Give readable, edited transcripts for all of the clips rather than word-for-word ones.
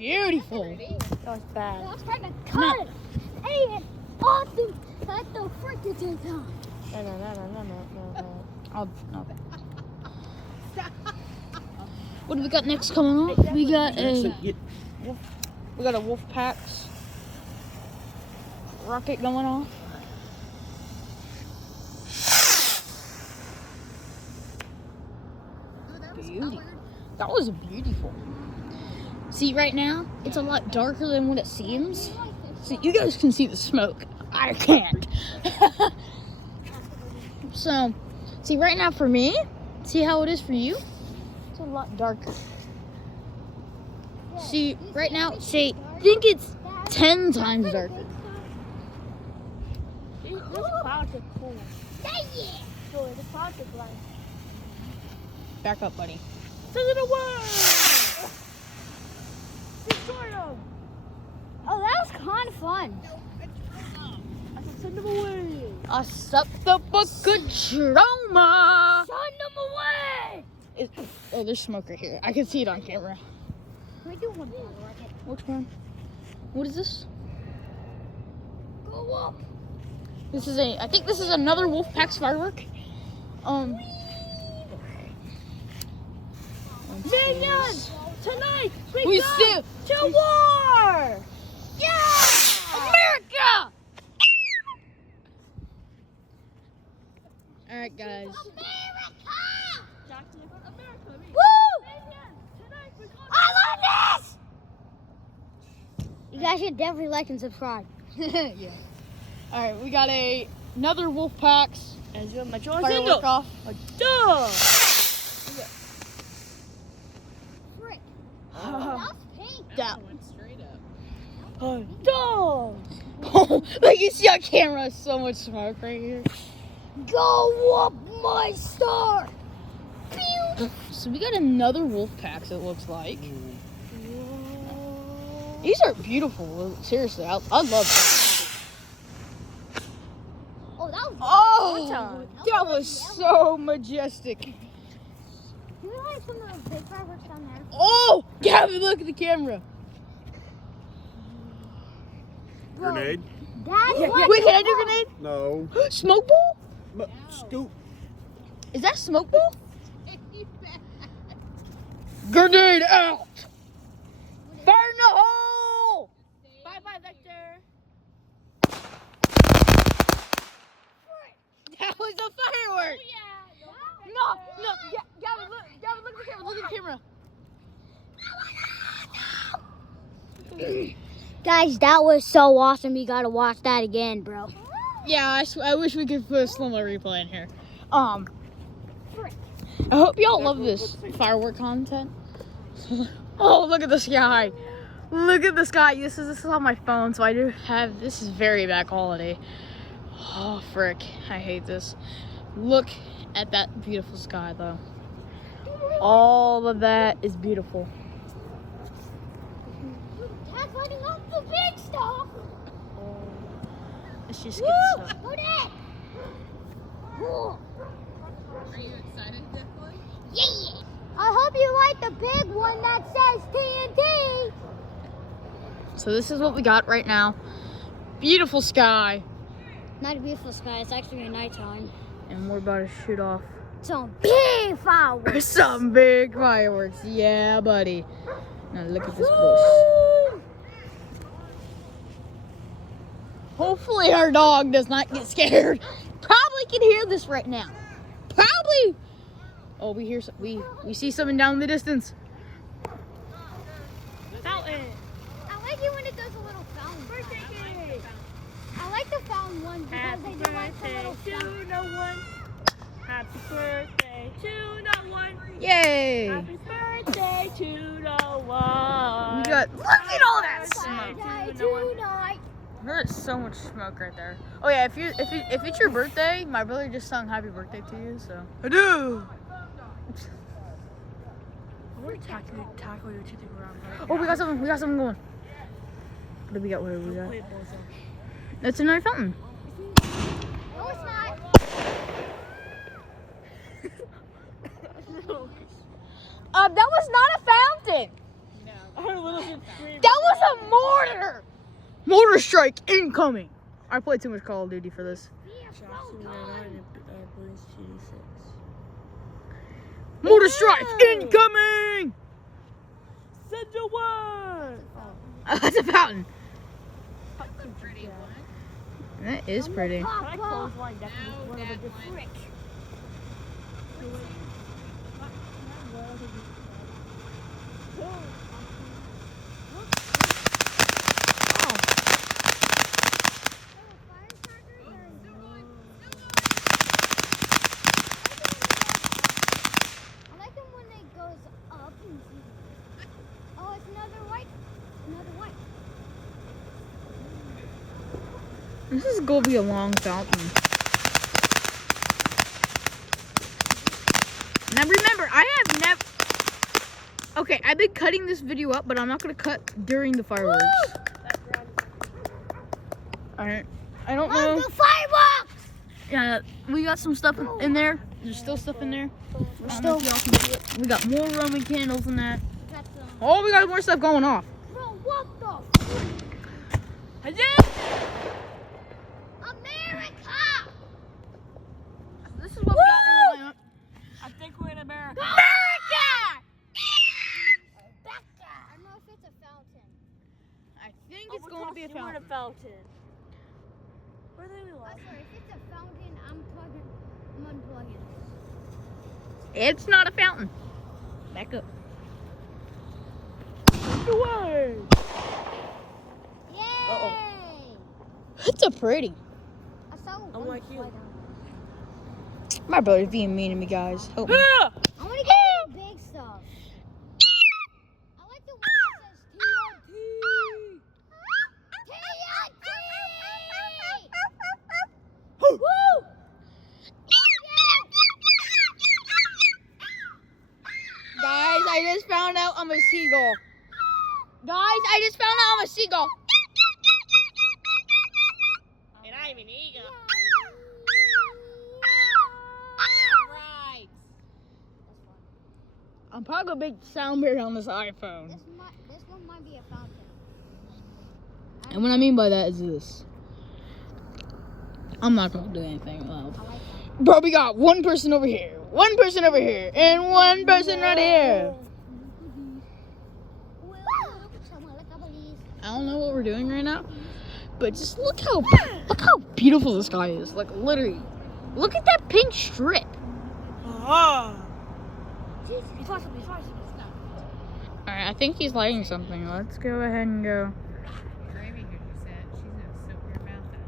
beautiful. That was bad. I was trying to cut it. Hey, it's awesome. That's the freaking TikTok. No. What do we got next coming on? We got a Wolfpack's rocket going off. Beauty. That was beautiful. See, right now, it's a lot darker than what it seems. So you guys can see the smoke. I can't. So, see, right now for me, see how it is for you? It's a lot darker. See, right now, see, think it's 10 times darker. These clouds are cool. Yeah. Boy, the clouds are black. Back up, buddy. Send it away! Destroy them! Oh, that was kind of fun. I said send them away. I suck the book of trauma. Send them away! Oh, there's smoke right here. I can see it on camera. Can we do one more rocket? Which one? What is this? Go up! I think this is another Wolfpack's firework. Minions! Tonight, We go still- to war! Yeah! America! Alright, guys. Woo! I love this! You guys should definitely like and subscribe. Yeah. Alright, we got another Wolfpack's firework off. Duh! Frick. That's pink. That. Duh! Oh, like you see on camera, so much smoke right here. Go up my star! Pew! So we got another Wolfpack's, it looks like. These are beautiful. Seriously, I love them. Oh, that was Oh, that was so majestic. Can we like some of the big fireworks down there? Oh, Gavin, look at the camera. Grenade? That's Wait, like can I do grenade? No. Smoke ball? Scoop. Is that smoke ball? Grenade out! Fire in the hole! Bye-bye, Victor. That was a firework! No, Gavin, look at the camera, look at the camera. Guys, that was so awesome. You gotta watch that again, bro. Yeah, I wish we could put a slow-mo replay in here. I hope y'all love this firework content. Oh, look at the sky. Look at the sky. This is on my phone, so I do have, this is very bad quality. Oh, frick. I hate this. Look at that beautiful sky, though. All of that is beautiful. That's lighting up the big stuff. Let's just Woo! get some. Go that. Cool. Are you excited, Declan? Yeah. I hope you like the big one that says TNT. So this is what we got right now. Beautiful sky. Not a beautiful sky. It's actually a nighttime. And we're about to shoot off Some big fireworks. some big fireworks. Yeah, buddy. Now look at this bush. Hopefully our dog does not get scared. Probably can hear this right now. Probably. Oh, we hear some, we see something down in the distance. Fountain. I like it when it does a little fountain. Birthday cake. I like the fountain ones because they do like the little fountain. no one. Happy birthday to no one. Yay! Happy birthday to no one. We got, look at all that smoke. Birthday tonight. There's so much smoke right there. Oh yeah, if it's your birthday, my brother just sung happy birthday to you, so. I do. We're tackling each other around right Oh, we got something going. What do we got? What do we got? Play balls up. That's another fountain. No, it's not. That was not a fountain. I heard a little That was a mortar! Mortar strike incoming! I played too much Call of Duty for this. Mortar strike incoming! Send your word. That's a fountain. That is pretty. I close like that. One of the frick. I like them when it goes up and oh, it's another white. Another white. This is gonna be a long fountain. Now remember, I have never. Okay, I've been cutting this video up, but I'm not gonna cut during the fireworks. Alright. I don't know. The fireworks! Yeah, we got some stuff in there. There's still stuff in there. I don't know if y'all can see it. We got more Roman candles in that. Oh, we got more stuff going off. Bro, what the? America! This is what we got in Atlanta. I think we're in America. I don't know if it's a fountain. I think it's going to be a fountain. Where do we I'm live? sorry, if it's a fountain, I'm unplugging. It's not a fountain. Back up. Away. Yay! It's a pretty. I saw I'm one like you. fly down. My brother's being mean to me, guys. Help me. I want to get to the big stuff. I like the one that says TNT. TNT! Woo! Guys, I just found out I'm a seagull. Guys, I just found out I'm a seagull. And I'm an eagle. Right. I'm probably gonna make sound weird on this iPhone. This one might be a fountain. And what I mean by that is this. I'm not gonna do anything loud. I like that. Bro, we got one person over here, one person over here, and one person right here. I don't know what we're doing right now, but just look how beautiful the sky is. Like literally, look at that pink strip. Ah. All right, I think he's lighting something. Let's go ahead and go. Gravy here, she said. She's gonna soak your mouth out.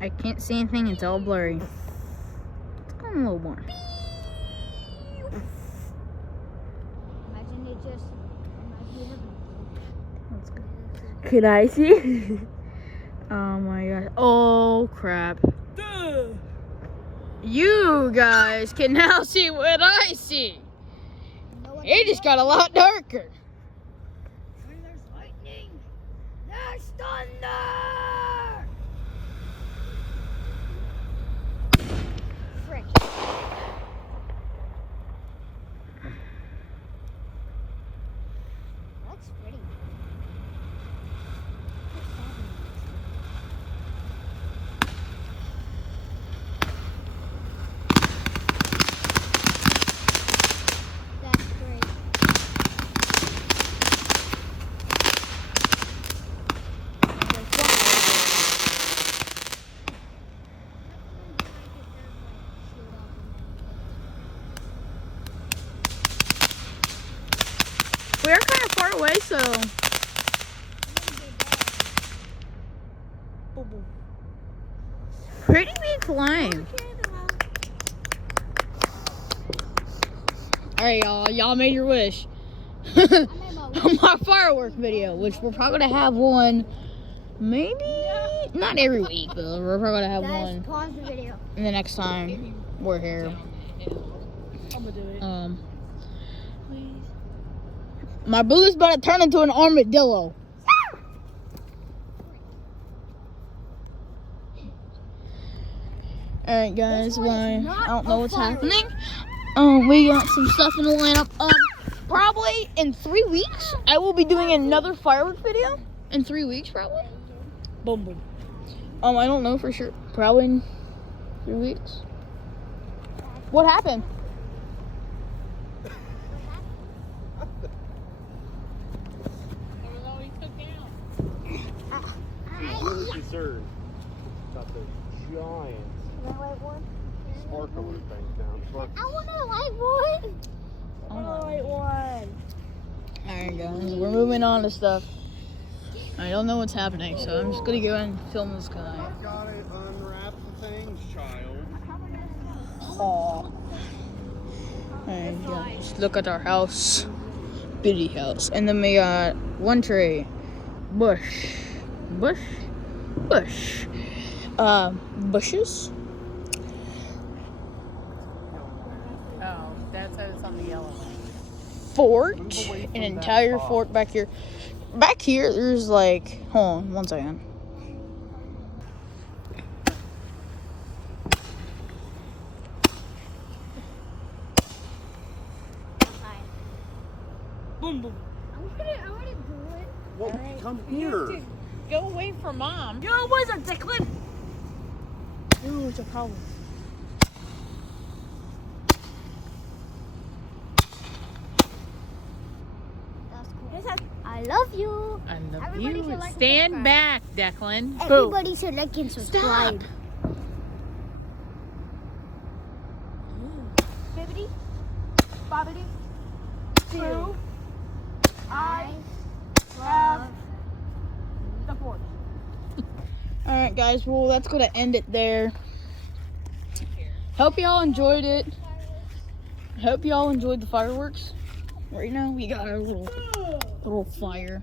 I can't see anything. It's all blurry. Let's go a little more. Imagine it just. Let's go. Can I see? Oh my gosh. Oh crap. Duh. You guys can now see what I see. It just got a lot darker. When there's lightning, there's thunder! Frick. That's pretty. That's great. We are kind of far away, so pretty big flame. All right, y'all. Y'all made your wish. On my firework video, which we're probably gonna have one, maybe not every week, but we're probably gonna have Guys, one pause the video. the next time we're here. I'm gonna do it. My bullet's about to turn into an armadillo. Alright guys, This one is well, I not don't know a what's firework. happening. We got some stuff in the lineup. Probably in 3 weeks, I will be doing another firework video. In 3 weeks, probably. Boom, boom. I don't know for sure. Probably in 3 weeks. What happened? What was all he took down? He's really concerned about the giant sparkler thing down. I want a light one. Light one. Alright guys, we're moving on to stuff. I don't know what's happening, so I'm just gonna go and film this guy. I've got to unwrap the things, child. Aw. Alright guys, look at our house. Bitty house. And then we got one tree. Bush. Bushes. Oh, that's how it's on the yellow one. Fort. An entire fort back here. Back here, there's like, hold on, 1 second. Boom, boom. I want to do it. Well, come here. Go away from mom. Yo, what's up, Declan? Ooh, it's a problem. That's cool. I love you. I love Everybody you. should like and Stand subscribe. back, Declan. Everybody should like and subscribe. Bibbidi, bobbidi, Two. I Have the fourth. Alright guys, well that's gonna end it there. Hope y'all enjoyed it. Hope y'all enjoyed the fireworks. Right now we got a little fire.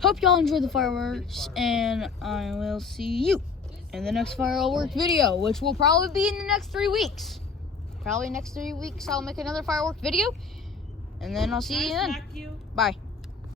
Hope y'all enjoyed the fireworks, and I will see you in the next fireworks video, which will probably be in the next 3 weeks. Probably next 3 weeks I'll make another fireworks video, and then I'll see you then. Smack you. Bye.